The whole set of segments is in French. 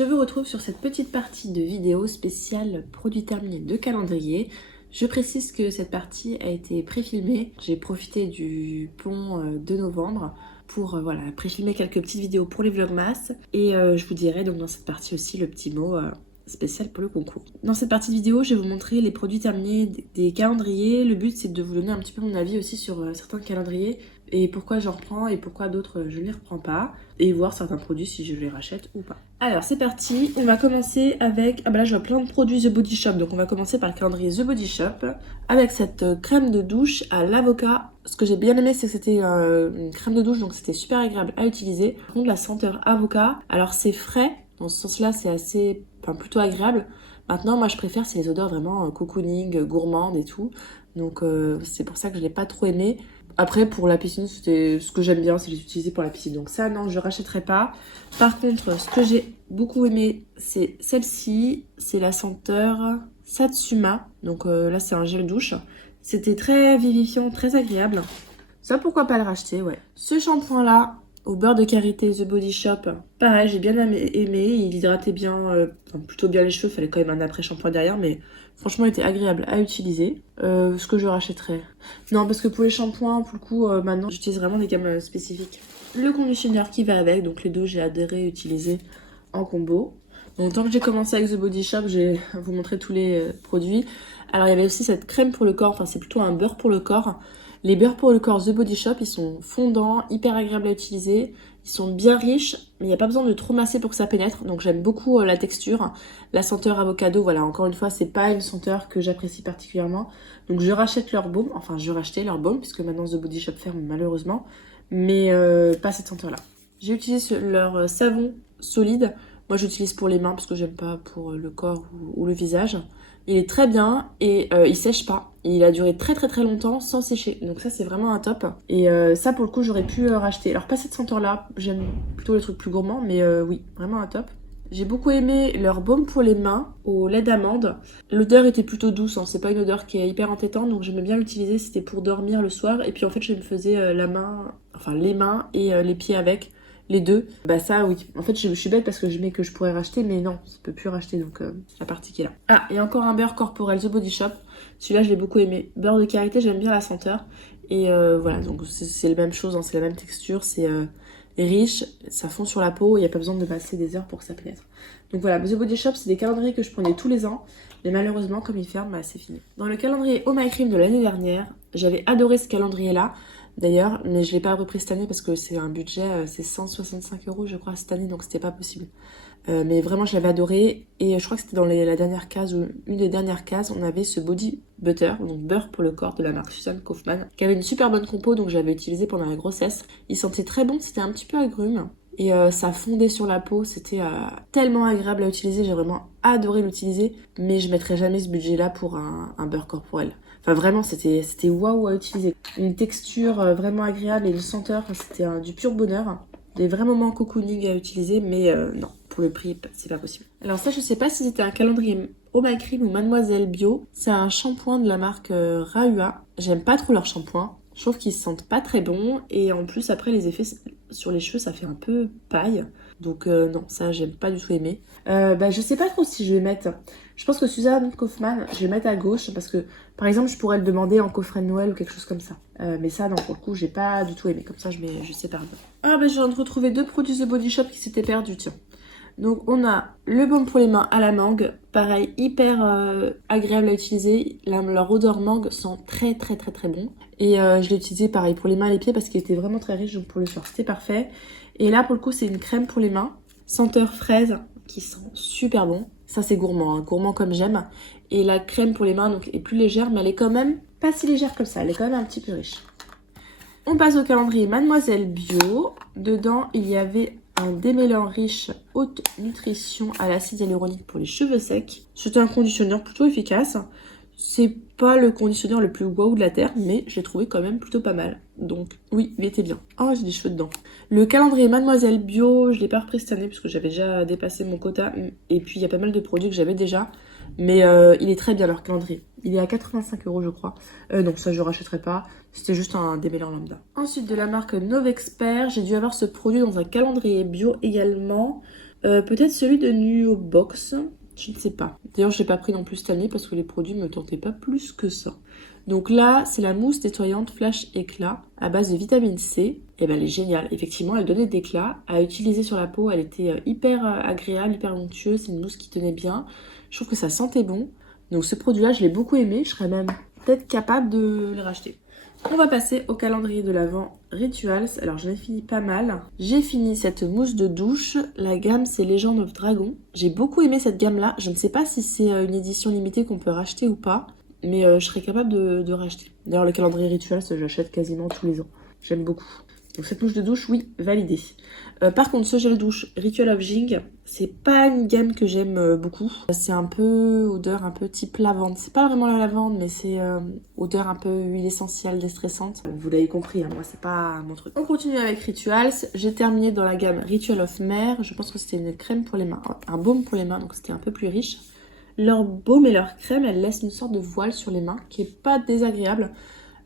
je vous retrouve sur cette petite partie de vidéo spéciale produits terminés de calendrier. Je précise que cette partie a été pré-filmée. J'ai profité du pont de novembre pour voilà, pré-filmer quelques petites vidéos pour les vlogmas. Et je vous dirai donc dans cette partie aussi le petit mot spécial pour le concours. Dans cette partie de vidéo, je vais vous montrer les produits terminés des calendriers. Le but, c'est de vous donner un petit peu mon avis aussi sur certains calendriers et pourquoi j'en reprends et pourquoi d'autres je ne les reprends pas, et voir certains produits si je les rachète ou pas. Alors c'est parti, on va commencer avec, ah bah là je vois plein de produits The Body Shop, donc on va commencer par le calendrier The Body Shop avec cette crème de douche à l'avocat. Ce que j'ai bien aimé, c'est que c'était une crème de douche, donc c'était super agréable à utiliser. Par contre la senteur avocat, alors c'est frais, dans ce sens là c'est assez, enfin plutôt agréable. Maintenant moi je préfère c'est les odeurs vraiment cocooning, gourmandes et tout, donc c'est pour ça que je l'ai pas trop aimé. Après, pour la piscine, c'était ce que j'aime bien, c'est les utiliser pour la piscine. Donc ça, non, je rachèterai pas. Par contre, ce que j'ai beaucoup aimé, c'est celle-ci. C'est la senteur Satsuma. Donc là, c'est un gel douche. C'était très vivifiant, très agréable. Ça, pourquoi pas le racheter, ouais. Ce shampoing-là, au beurre de karité The Body Shop, pareil, j'ai bien aimé. Il hydratait bien, plutôt bien les cheveux. Il fallait quand même un après-shampoing derrière, mais franchement, il était agréable à utiliser. Ce que je rachèterais. Non, parce que pour les shampoings, pour le coup, maintenant, j'utilise vraiment des gammes spécifiques. Le conditionneur qui va avec, donc les deux, j'ai adhéré utiliser en combo. Donc, tant que j'ai commencé avec The Body Shop, je vais vous montrer tous les produits. Alors, il y avait aussi cette crème pour le corps, enfin, c'est plutôt un beurre pour le corps. Les beurres pour le corps The Body Shop, ils sont fondants, hyper agréables à utiliser. Ils sont bien riches, mais il n'y a pas besoin de trop masser pour que ça pénètre. Donc j'aime beaucoup la texture. La senteur avocado, voilà, encore une fois, c'est pas une senteur que j'apprécie particulièrement. Donc je rachète leur baume, enfin je rachetais leur baume, puisque maintenant The Body Shop ferme malheureusement. Mais pas cette senteur-là. J'ai utilisé leur savon solide. Moi j'utilise pour les mains, parce que j'aime pas pour le corps ou le visage. Il est très bien et il sèche pas. Il a duré très longtemps sans sécher. Donc ça c'est vraiment un top. Et ça pour le coup j'aurais pu racheter. Alors pas cette senteur là, j'aime plutôt les trucs plus gourmands, mais oui, vraiment un top. J'ai beaucoup aimé leur baume pour les mains au lait d'amande. L'odeur était plutôt douce, hein. C'est pas une odeur qui est hyper entêtante, donc j'aimais bien l'utiliser. C'était pour dormir le soir. Et puis en fait je me faisais les mains et les pieds avec. Les deux, bah ça oui. En fait je suis bête parce que je mets que je pourrais racheter, mais non, je peux plus racheter, donc la partie qui est là. Ah, et encore un beurre corporel The Body Shop. Celui-là je l'ai beaucoup aimé. Beurre de karité, j'aime bien la senteur. Et voilà, donc c'est la même chose, hein, c'est la même texture, c'est riche, ça fond sur la peau, il n'y a pas besoin de passer des heures pour que ça pénètre. Donc voilà, The Body Shop, c'est des calendriers que je prenais tous les ans. Mais malheureusement, comme ils ferment, bah, c'est fini. Dans le calendrier Oh My Cream de l'année dernière, j'avais adoré ce calendrier-là. D'ailleurs, mais je ne l'ai pas repris cette année parce que c'est un budget, c'est 165 € je crois cette année, donc c'était pas possible. Mais vraiment je l'avais adoré et je crois que c'était dans la dernière case ou une des dernières cases, on avait ce body butter, donc beurre pour le corps de la marque Susan Kaufmann, qui avait une super bonne compo, donc je l'avais utilisé pendant la grossesse. Il sentait très bon, c'était un petit peu agrume et ça fondait sur la peau, c'était tellement agréable à utiliser, j'ai vraiment adoré l'utiliser, mais je mettrais jamais ce budget là pour un beurre corporel. Enfin vraiment c'était waouh à utiliser. Une texture vraiment agréable et une senteur, c'était du pur bonheur. Des vrais moments cocooning à utiliser, mais non, pour le prix, c'est pas possible. Alors ça, je sais pas si c'était un calendrier Oh My Cream ou Mademoiselle Bio. C'est un shampoing de la marque Rahua. J'aime pas trop leur shampoing. Je trouve qu'ils sentent pas très bon. Et en plus, après, les effets sur les cheveux, ça fait un peu paille. Donc non, ça, j'aime pas du tout aimer. Je sais pas trop si je vais mettre... Je pense que Susan Kaufmann, je vais mettre à gauche parce que, par exemple, je pourrais le demander en coffret de Noël ou quelque chose comme ça. Mais ça, non, pour le coup, j'ai pas du tout aimé. Comme ça, je sépare. Ah, je viens de retrouver deux produits The Body Shop qui s'étaient perdus, tiens. Donc, on a le baume pour les mains à la mangue. Pareil, hyper agréable à utiliser. Leur odeur mangue sent très bon. Et je l'ai utilisé, pareil, pour les mains et les pieds parce qu'il était vraiment très riche. Donc, pour le soir, c'était parfait. Et là, pour le coup, c'est une crème pour les mains. Senteur fraise qui sent super bon. Ça, c'est gourmand, hein, gourmand comme j'aime. Et la crème pour les mains donc, est plus légère, mais elle est quand même pas si légère comme ça. Elle est quand même un petit peu riche. On passe au calendrier Mademoiselle Bio. Dedans, il y avait un démêlant riche haute nutrition à l'acide hyaluronique pour les cheveux secs. C'est un conditionneur plutôt efficace. C'est pas le conditionneur le plus waouh de la terre, mais je l'ai trouvé quand même plutôt pas mal. Donc oui, il était bien. Oh, j'ai des cheveux dedans. Le calendrier Mademoiselle Bio, je l'ai pas repris cette année parce que j'avais déjà dépassé mon quota. Et puis il y a pas mal de produits que j'avais déjà. Mais il est très bien leur calendrier. Il est à 85 € je crois. Donc ça je rachèterai pas. C'était juste un démêlant lambda. Ensuite de la marque Novexpert, j'ai dû avoir ce produit dans un calendrier bio également. Peut-être celui de Nuo Box, je ne sais pas. D'ailleurs, je l'ai pas pris non plus cette année parce que les produits me tentaient pas plus que ça. Donc là, c'est la mousse nettoyante Flash Éclat à base de vitamine C. Et ben, elle est géniale. Effectivement, elle donnait de l'éclat. À utiliser sur la peau, elle était hyper agréable, hyper onctueuse. C'est une mousse qui tenait bien. Je trouve que ça sentait bon. Donc ce produit-là, je l'ai beaucoup aimé. Je serais même peut-être capable de le racheter. On va passer au calendrier de l'Avent Rituals. Alors j'en ai fini pas mal. J'ai fini cette mousse de douche. La gamme c'est Legend of Dragon. J'ai beaucoup aimé cette gamme là. Je ne sais pas si c'est une édition limitée qu'on peut racheter ou pas. Mais je serais capable de racheter. D'ailleurs le calendrier Rituals j'achète quasiment tous les ans. J'aime beaucoup. Donc cette mouche de douche, oui, validée. Par contre, ce gel douche Ritual of Jing, c'est pas une gamme que j'aime beaucoup. C'est un peu odeur un peu type lavande. C'est pas vraiment la lavande, mais c'est odeur un peu huile essentielle déstressante. Vous l'avez compris, hein, moi c'est pas mon truc. On continue avec Rituals. J'ai terminé dans la gamme Ritual of Mer. Je pense que c'était une crème pour les mains, un baume pour les mains, donc c'était un peu plus riche. Leur baume et leur crème, elles laissent une sorte de voile sur les mains qui est pas désagréable.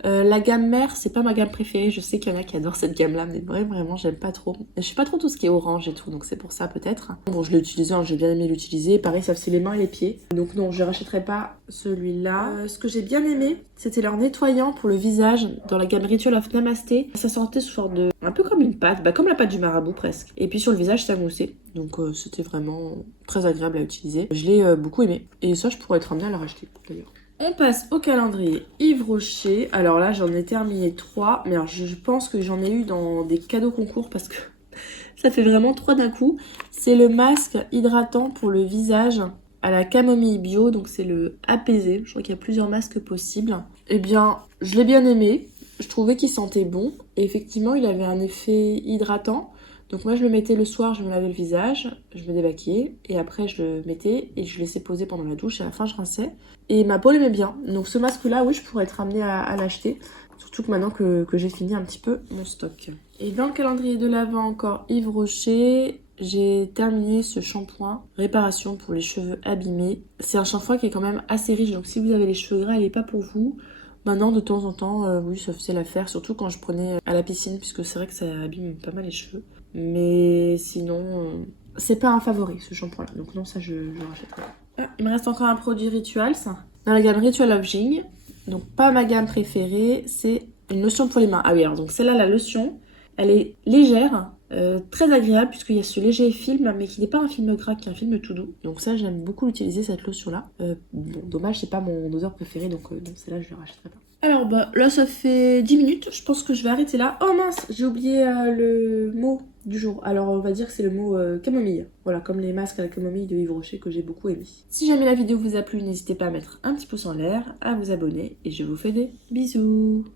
La gamme Mer, c'est pas ma gamme préférée. Je sais qu'il y en a qui adorent cette gamme-là, mais vraiment, j'aime pas trop. Je suis pas trop tout ce qui est orange et tout, donc c'est pour ça peut-être. Bon, je l'ai utilisé, hein, j'ai bien aimé l'utiliser. Pareil, ça c'est les mains et les pieds. Donc non, je rachèterai pas celui-là. Ce que j'ai bien aimé, c'était leur nettoyant pour le visage dans la gamme Ritual of Namasté. Ça sentait ce genre de... un peu comme une pâte, comme la pâte du marabout presque. Et puis sur le visage, ça moussait. Donc c'était vraiment très agréable à utiliser. Je l'ai beaucoup aimé. Et ça, je pourrais être amenée à le racheter d'ailleurs. On passe au calendrier Yves Rocher. Alors là, j'en ai terminé 3. Mais alors, je pense que j'en ai eu dans des cadeaux concours parce que ça fait vraiment 3 d'un coup. C'est le masque hydratant pour le visage à la camomille bio. Donc, c'est le apaisé. Je crois qu'il y a plusieurs masques possibles. Eh bien, je l'ai bien aimé. Je trouvais qu'il sentait bon. Et effectivement, il avait un effet hydratant. Donc moi je le mettais le soir, je me lavais le visage, je me démaquillais et après je le mettais et je le laissais poser pendant la douche et à la fin je rinçais. Et ma peau l'aimait bien. Donc ce masque là, oui, je pourrais être amenée à l'acheter. Surtout que maintenant que j'ai fini un petit peu mon stock. Et dans le calendrier de l'Avent encore Yves Rocher, j'ai terminé ce shampoing réparation pour les cheveux abîmés. C'est un shampoing qui est quand même assez riche, donc si vous avez les cheveux gras, il n'est pas pour vous. Maintenant, de temps en temps, oui, ça faisait l'affaire, surtout quand je prenais à la piscine, puisque c'est vrai que ça abîme pas mal les cheveux. Mais sinon, c'est pas un favori, ce shampoing-là. Donc non, ça, je rachèterai. Ah, il me reste encore un produit Rituals, dans la gamme Ritual of Jing. Donc pas ma gamme préférée, c'est une lotion pour les mains. Ah oui, alors donc celle-là, la lotion, elle est légère, très agréable, puisqu'il y a ce léger film, mais qui n'est pas un film gras, qui est un film tout doux. Donc ça, j'aime beaucoup l'utiliser, cette lotion-là. Bon, dommage, c'est pas mon odeur préférée, donc non, celle-là, je ne la rachèterai pas. Alors bah là, ça fait 10 minutes, je pense que je vais arrêter là. Oh mince, j'ai oublié le mot du jour. Alors on va dire que c'est le mot camomille. Voilà, comme les masques à la camomille de Yves Rocher que j'ai beaucoup aimé. Si jamais la vidéo vous a plu, n'hésitez pas à mettre un petit pouce en l'air, à vous abonner, et je vous fais des bisous.